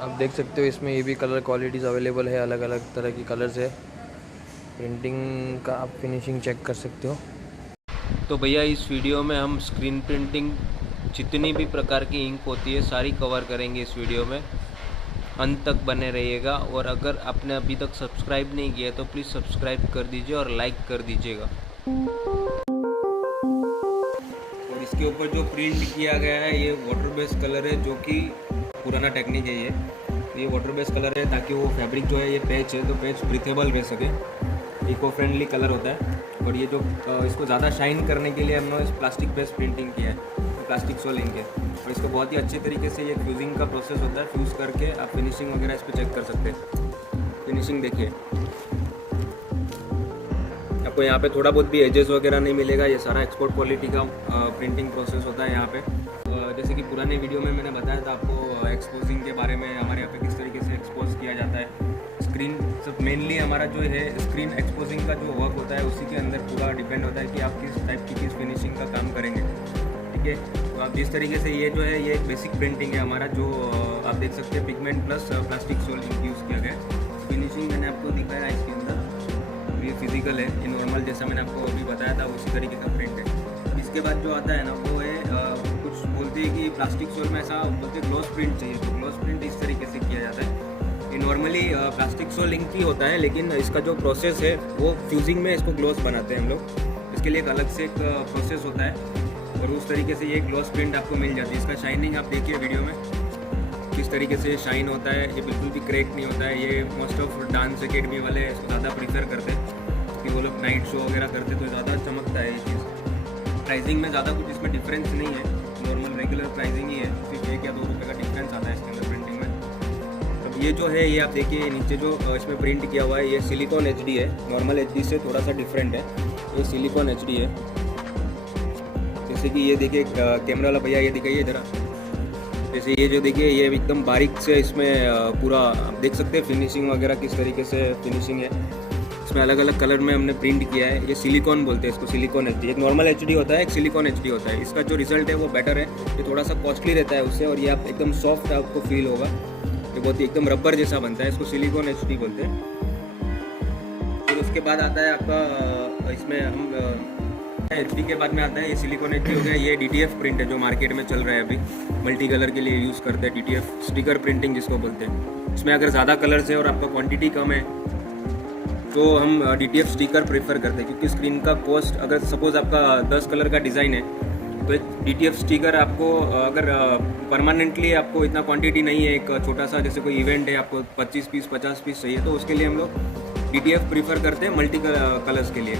आप देख सकते हो इसमें ये भी कलर क्वालिटीज़ अवेलेबल है, अलग अलग तरह की कलर्स है। प्रिंटिंग का आप फिनिशिंग चेक कर सकते हो। तो भैया इस वीडियो में हम स्क्रीन प्रिंटिंग जितनी भी प्रकार की इंक होती है सारी कवर करेंगे इस वीडियो में। अंत तक बने रहिएगा, और अगर आपने अभी तक सब्सक्राइब नहीं किया तो प्लीज़ सब्सक्राइब कर दीजिए और लाइक कर दीजिएगा। और इसके ऊपर जो प्रिंट किया गया है ये वाटर बेस्ड कलर है, जो कि पुराना टेक्निक है। ये वाटर बेस्ड कलर है ताकि वो फैब्रिक जो है, ये पैच है तो पैच ब्रीथेबल रह सके। इको फ्रेंडली कलर होता है। और ये जो इसको ज़्यादा शाइन करने के लिए हमने इस प्लास्टिक बेस्ड प्रिंटिंग किया है, प्लास्टिक सोल इंक है। और इसको बहुत ही अच्छे तरीके से ये फ्यूजिंग का प्रोसेस होता है। फ्यूज़ करके आप फिनिशिंग वगैरह इस पर चेक कर सकते हैं। फिनिशिंग देखिए, आपको यहाँ पे थोड़ा बहुत भी एजेस वगैरह नहीं मिलेगा। ये सारा एक्सपोर्ट क्वालिटी का प्रिंटिंग प्रोसेस होता है यहाँ पे। जैसे कि पुराने वीडियो में मैंने बताया था आपको एक्सपोजिंग के बारे में, हमारे यहाँ पे किस तरीके से एक्सपोज किया जाता है स्क्रीन। सब मेनली हमारा जो है स्क्रीन एक्सपोजिंग का जो वर्क होता है उसी के अंदर पूरा डिपेंड होता है कि आप किस टाइप की किस फिनिशिंग का काम करेंगे। ठीक है, तो आप जिस तरीके से ये जो है ये एक बेसिक प्रिंटिंग है हमारा, जो आप देख सकते हैं पिगमेंट प्लस प्लास्टिक सोल यूज़ किया गया है। फिनिशिंग मैंने आपको दिखाया है इसके अंदर, ये फिजिकल है, ये नॉर्मल जैसा मैंने आपको अभी बताया था उसी तरीके का प्रिंट है। इसके बाद जो आता है ना वो है कुछ बोलते हैं कि प्लास्टिक सोल में ऐसा बोलते हैं ग्लॉस प्रिंट चाहिए, तो ग्लॉस प्रिंट इस तरीके से किया जाता है। ये नॉर्मली प्लास्टिक सोल इंक ही होता है, लेकिन इसका जो प्रोसेस है वो फ्यूजिंग में इसको ग्लॉस बनाते हैं हम लोग। इसके लिए एक अलग से एक प्रोसेस होता है, और उस तरीके से ये ग्लॉस प्रिंट आपको मिल जाती है। इसका शाइनिंग आप देखिए वीडियो में किस तरीके से शाइन होता है, ये बिल्कुल भी क्रैक नहीं होता है। ये मोस्ट ऑफ डांस एकेडमी वाले इसको ज़्यादा प्रीफर करते हैं कि वो लोग नाइट शो वगैरह करते तो ज़्यादा चमकता है ये चीज़। प्राइसिंग में ज़्यादा कुछ इसमें डिफरेंस नहीं है, नॉर्मल रेगुलर प्राइसिंग ही है, सिर्फ 1 या 2 रुपये का डिफरेंस आता है इसके अंदर प्रिंटिंग में। अब ये जो है ये आप देखिए नीचे जो इसमें प्रिंट किया हुआ है ये सिलिकॉन एचडी है, नॉर्मल एचडी से थोड़ा सा डिफरेंट है। ये सिलिकॉन एचडी है। जैसे कि ये देखिए कैमरा वाला भैया ये दिखाइए ज़रा, जैसे ये जो देखिए ये एकदम बारीक से इसमें पूरा आप देख सकते हैं फिनिशिंग वगैरह किस तरीके से फिनिशिंग है। इसमें अलग अलग कलर में हमने प्रिंट किया है। ये सिलिकॉन बोलते हैं इसको, सिलिकॉन एचडी। एक नॉर्मल एचडी होता है, एक सिलिकॉन एचडी होता है। इसका जो रिजल्ट है वो बेटर है, ये थोड़ा सा कॉस्टली रहता है उससे, और ये आप एकदम सॉफ्ट आपको फील होगा, ये बहुत ही एकदम रबर जैसा बनता है। इसको सिलिकॉन एचडी बोलते हैं। फिर उसके बाद आता है आपका इसमें हम एचडी के बाद में आता है ये सिलिकॉन एचडी हो गया। ये डीटीएफ प्रिंट है जो मार्केट में चल रहा है अभी, मल्टी कलर के लिए यूज़ करते हैं डीटीएफ, स्टिकर प्रिंटिंग जिसको बोलते हैं। इसमें अगर ज़्यादा कलर्स है और आपका क्वांटिटी कम है तो हम डीटीएफ स्टिकर प्रेफर करते हैं, क्योंकि स्क्रीन का कॉस्ट, अगर सपोज आपका 10 कलर का डिज़ाइन है तो एक डीटीएफ स्टिकर आपको अगर परमानेंटली आपको इतना क्वांटिटी नहीं है, एक छोटा सा जैसे कोई इवेंट है आपको 25 पीस 50 पीस चाहिए, तो उसके लिए हम लोग डीटीएफ प्रीफर करते हैं मल्टी कलर्स के लिए।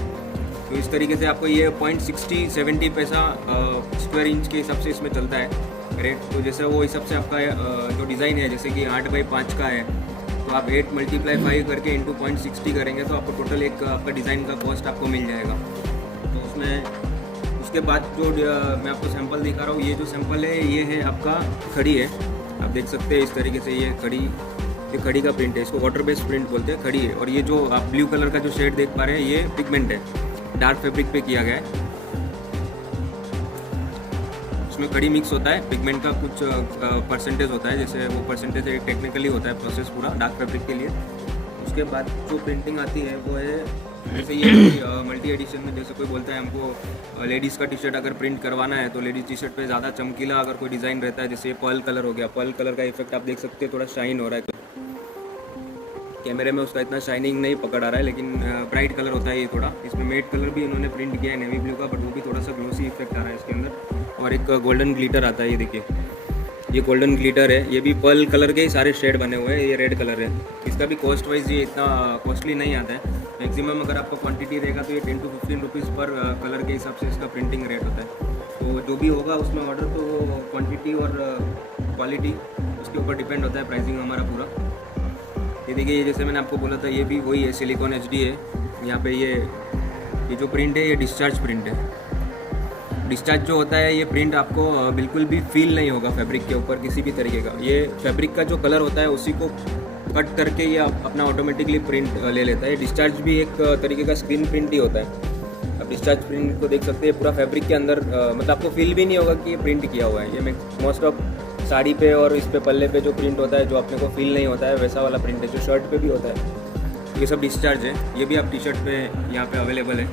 तो इस तरीके से आपको ये 0.60-70 पैसा स्क्वायर इंच के हिसाब से इसमें चलता है रेट। तो जैसे वो हिसाब से आपका जो डिज़ाइन है, जैसे कि 8x5 का है तो आप 8 × 5 करके इंटू 0.60 करेंगे तो आपको टोटल एक आपका डिज़ाइन का कॉस्ट आपको मिल जाएगा। तो उसमें उसके बाद जो मैं आपको सैंपल दिखा रहा हूँ, ये जो सैंपल है ये है आपका खड़ी है। आप देख सकते हैं इस तरीके से ये खड़ी का प्रिंट है, इसको वाटर बेस्ड प्रिंट बोलते हैं, खड़ी है। और ये जो आप ब्लू कलर का जो शेड देख पा रहे हैं ये पिगमेंट है, डार्क फैब्रिक पे किया गया है। उसमें खड़ी मिक्स होता है, पिगमेंट का कुछ परसेंटेज होता है, जैसे वो परसेंटेज टेक्निकली होता है प्रोसेस पूरा डार्क फैब्रिक के लिए। उसके बाद जो प्रिंटिंग आती है वो है जैसे ये मल्टी एडिशन में, जैसे कोई बोलता है हमको लेडीज़ का टी शर्ट अगर प्रिंट करवाना है तो लेडीज़ टी शर्ट पे ज़्यादा चमकीला अगर कोई डिज़ाइन रहता है, जैसे ये पर्ल कलर हो गया, पर्ल कलर का इफेक्ट आप देख सकते हैं, थोड़ा शाइन हो रहा है। कैमरे में उसका इतना शाइनिंग नहीं पकड़ आ रहा है, लेकिन ब्राइट कलर होता है ये थोड़ा। इसमें मेट कलर भी इन्होंने प्रिंट किया है नेवी ब्लू का, बट वो भी थोड़ा सा ग्लोसी इफेक्ट आ रहा है इसके अंदर। और एक गोल्डन ग्लिटर आता है, ये देखिए ये गोल्डन ग्लिटर है, ये भी पर्ल कलर के ही सारे शेड बने हुए हैं। ये रेड कलर है, इसका भी कॉस्ट वाइज ये इतना कॉस्टली नहीं आता है। मैक्सिमम अगर आपका क्वांटिटी रहेगा तो ये 10 to 15 रुपीज़ पर कलर के हिसाब से इसका प्रिंटिंग रेट होता है। तो जो भी होगा उसमें ऑर्डर, तो वो क्वान्टिटी और क्वालिटी उसके ऊपर डिपेंड होता है प्राइसिंग हमारा पूरा। ये देखिए ये जैसे मैंने आपको बोला था ये भी वही है, सिलिकॉन एचडी है। यहाँ पे ये जो प्रिंट है ये डिस्चार्ज प्रिंट है। डिस्चार्ज जो होता है ये प्रिंट आपको बिल्कुल भी फील नहीं होगा फैब्रिक के ऊपर किसी भी तरीके का। ये फैब्रिक का जो कलर होता है उसी को कट करके ये अपना ऑटोमेटिकली प्रिंट ले लेता है। डिस्चार्ज भी एक तरीके का स्क्रीन प्रिंट ही होता है। अब डिस्चार्ज प्रिंट को देख सकते हैं पूरा फैब्रिक के अंदर, मतलब आपको फील भी नहीं होगा कि ये प्रिंट किया हुआ है। ये मोस्ट ऑफ साड़ी पे और इस पे पल्ले पे जो प्रिंट होता है, जो अपने को फील नहीं होता है, वैसा वाला प्रिंट है जो शर्ट पे भी होता है। ये सब डिस्चार्ज है, ये भी आप टी शर्ट पे यहाँ पे अवेलेबल है।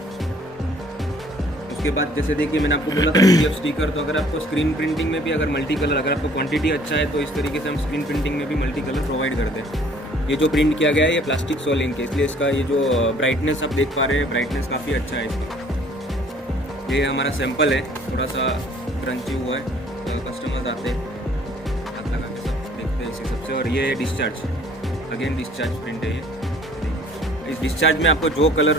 उसके बाद जैसे देखिए मैंने आपको बोला था PDF स्टिकर, तो अगर आपको स्क्रीन प्रिंटिंग में भी अगर मल्टी कलर, अगर आपको क्वांटिटी अच्छा है तो इस तरीके से हम स्क्रीन प्रिंटिंग में भी मल्टी कलर प्रोवाइड करते हैं। ये जो प्रिंट किया गया है ये प्लास्टिक सोल इंक है, इसलिए इसका ये जो ब्राइटनेस आप देख पा रहे हैं, ब्राइटनेस काफ़ी अच्छा है इसका। ये हमारा सैंपल है, थोड़ा सा क्रंची हुआ है, तो कस्टमर्स आते हैं हाथ लगा के सब देखते हैं इसी सबसे। और ये डिस्चार्ज, अगेन डिस्चार्ज प्रिंट है ये। इस डिस्चार्ज में आपको जो कलर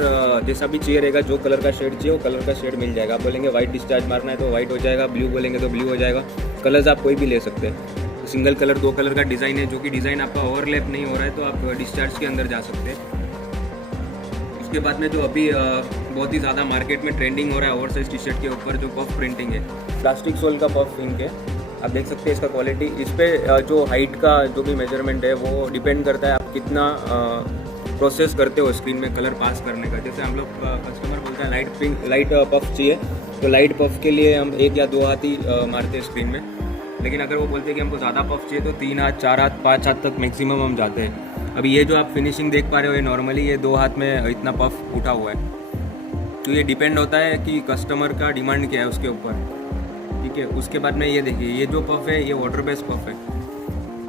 जैसा भी चाहिए रहेगा, जो कलर का शेड चाहिए वो कलर का शेड मिल जाएगा। आप बोलेंगे वाइट डिस्चार्ज मारना है तो वाइट हो जाएगा, ब्लू बोलेंगे तो ब्लू हो जाएगा। कलर्स आप कोई भी ले सकते हैं। सिंगल कलर 2 कलर का डिज़ाइन है, जो कि डिज़ाइन आपका ओवरलैप नहीं हो रहा है तो आप डिस्चार्ज के अंदर जा सकते हैं। उसके बाद में जो अभी बहुत ही ज़्यादा मार्केट में ट्रेंडिंग हो रहा है ओवरसाइज टी शर्ट के ऊपर जो पफ प्रिंटिंग है, प्लास्टिक सोल का पफ इंक है। आप देख सकते हैं इसका क्वालिटी, इस पर जो हाइट का जो भी मेजरमेंट है वो डिपेंड करता है आप कितना प्रोसेस करते हो स्क्रीन में कलर पास करने का। जैसे हम लोग कस्टमर बोलता है लाइट पफ चाहिए, तो लाइट पफ के लिए हम 1 या 2 हाथ ही मारते हैं स्क्रीन में। लेकिन अगर वो बोलते हैं कि हमको ज़्यादा पफ चाहिए तो 3 हाथ, 4 हाथ, 5 हाथ तक मैक्सिमम हम जाते हैं। अभी ये जो आप फिनिशिंग देख पा रहे हो ये नॉर्मली ये 2 हाथ में इतना पफ उठा हुआ है। तो ये डिपेंड होता है कि कस्टमर का डिमांड क्या है उसके ऊपर, ठीक है। उसके बाद में ये देखिए, ये जो पफ है ये वाटर बेस्ड पफ है।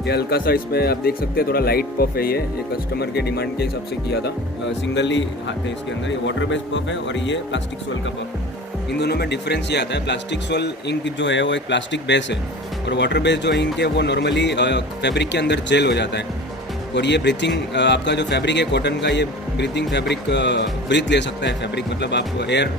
ये हल्का सा इसमें आप देख सकते हैं थोड़ा लाइट पफ है, ये कस्टमर के डिमांड के हिसाब से किया था। सिंगल ही हाथ है इसके अंदर। ये वाटर बेस्ड पफ है और ये प्लास्टिक सोल का पफ है। इन दोनों में डिफरेंस ये आता है, प्लास्टिक सोल इंक जो है वो एक प्लास्टिक बेस है और वाटर बेस्ड जो इंक है वो नॉर्मली फैब्रिक के अंदर जेल हो जाता है। और ये ब्रीथिंग, आपका जो फैब्रिक है कॉटन का, ये ब्रीथिंग फैब्रिक ब्रीथ ले सकता है फैब्रिक, मतलब आप एयर,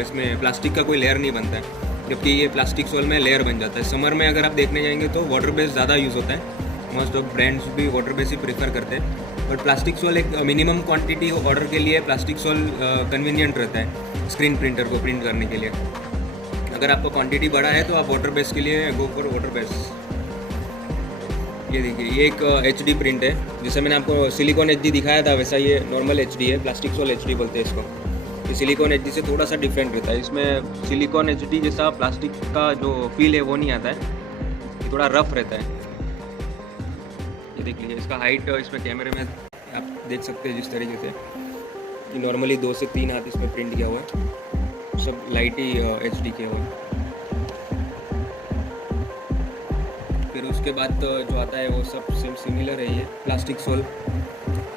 इसमें प्लास्टिक का कोई लेयर नहीं बनता है, जबकि ये प्लास्टिक सोल में लेयर बन जाता है। समर में अगर आप देखने जाएंगे तो वाटर बेस्ड ज़्यादा यूज़ होता है, मोस्ट ऑफ ब्रांड्स भी वाटर बेस ही प्रेफर करते हैं। बट प्लास्टिक सोल एक मिनिमम क्वांटिटी ऑर्डर के लिए प्लास्टिक सोल कन्वीनियंट रहता है स्क्रीन प्रिंटर को प्रिंट करने के लिए। अगर आपका क्वांटिटी बड़ा है तो आप वाटर बेस के लिए गो फॉर वाटर बेस। ये देखिए, ये एक HD प्रिंट है, जैसे मैंने आपको सिलिकॉन HD दिखाया था वैसा ये नॉर्मल HD है, प्लास्टिक सोल HD बोलते हैं इसको। ये सिलिकॉन HD से थोड़ा सा डिफरेंट रहता है, इसमें सिलिकॉन HD जैसा प्लास्टिक का जो फील है वो नहीं आता है, ये थोड़ा रफ रहता है। ये देख लीजिए, इसका हाइट इसमें कैमरे में आप देख सकते हैं जिस तरीके से कि नॉर्मली 2 से 3 हाथ इसमें प्रिंट किया हुआ है, सब लाइट ही HD के हुए हैं। फिर उसके बाद जो आता है वो सब सेम सिमिलर है, ये प्लास्टिक सोल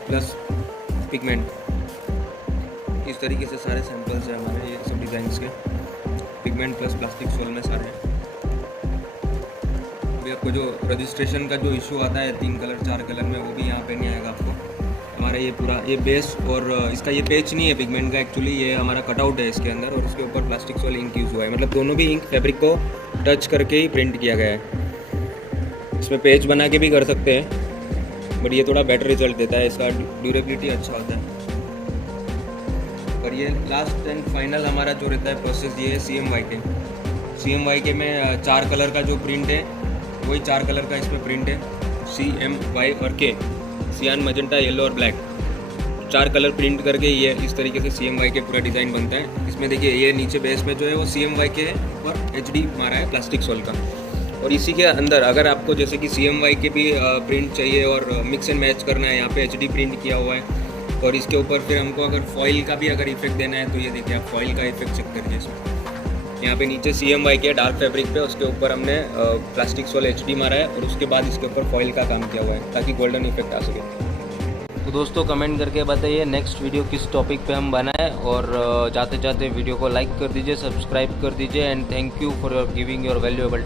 प्लस पिगमेंट। इस तरीके से सारे सैंपल्स हैं हमारे, ये सब डिज़ाइंस के पिगमेंट प्लस प्लास्टिक सोल में सारे हैं। अभी आपको जो रजिस्ट्रेशन का जो इशू आता है 3 कलर 4 कलर में, वो भी यहाँ पे नहीं आएगा आपको। हमारा ये पूरा ये बेस और इसका ये पेच नहीं है पिगमेंट का, एक्चुअली ये हमारा कटआउट है इसके अंदर और उसके ऊपर प्लास्टिक सोल इंक यूज़ हुआ है, मतलब दोनों भी इंक फैब्रिक को टच करके ही प्रिंट किया गया है। इसमें पेज बना के भी कर सकते हैं, बट ये थोड़ा बेटर रिजल्ट देता है, इसका ड्यूरेबिलिटी अच्छा होता है। और ये लास्ट एंड फाइनल हमारा जो रहता है प्रोसेस, ये है CMYK। CMYK में 4 कलर का जो प्रिंट है वही 4 कलर का इसमें प्रिंट है, CMY और K, सियान, मजेंटा, येलो और ब्लैक, 4 कलर प्रिंट करके ये इस तरीके से CMYK पूरा डिज़ाइन बनता है। इसमें देखिए ये नीचे बेस में जो है वो CMYK है और HD मारा है प्लास्टिक सोल का। और इसी के अंदर अगर आपको जैसे कि CMYK भी प्रिंट चाहिए और मिक्स एंड मैच करना है, यहाँ पे HD प्रिंट किया हुआ है और इसके ऊपर फिर हमको अगर फॉइल का भी अगर इफेक्ट देना है तो ये देखिए आप फॉइल का इफेक्ट चेक करिए इसमें। यहाँ पे नीचे CMYK डार्क फैब्रिक पे, उसके ऊपर हमने प्लास्टिक सोल HD मारा है और उसके बाद इसके ऊपर फॉइल का काम किया हुआ है ताकि गोल्डन इफेक्ट आ सके। तो दोस्तों कमेंट करके बताइए नेक्स्ट वीडियो किस टॉपिक पे हम बनाएं, और जाते जाते वीडियो को लाइक कर दीजिए, सब्सक्राइब कर दीजिए, and thank you for your giving your valuable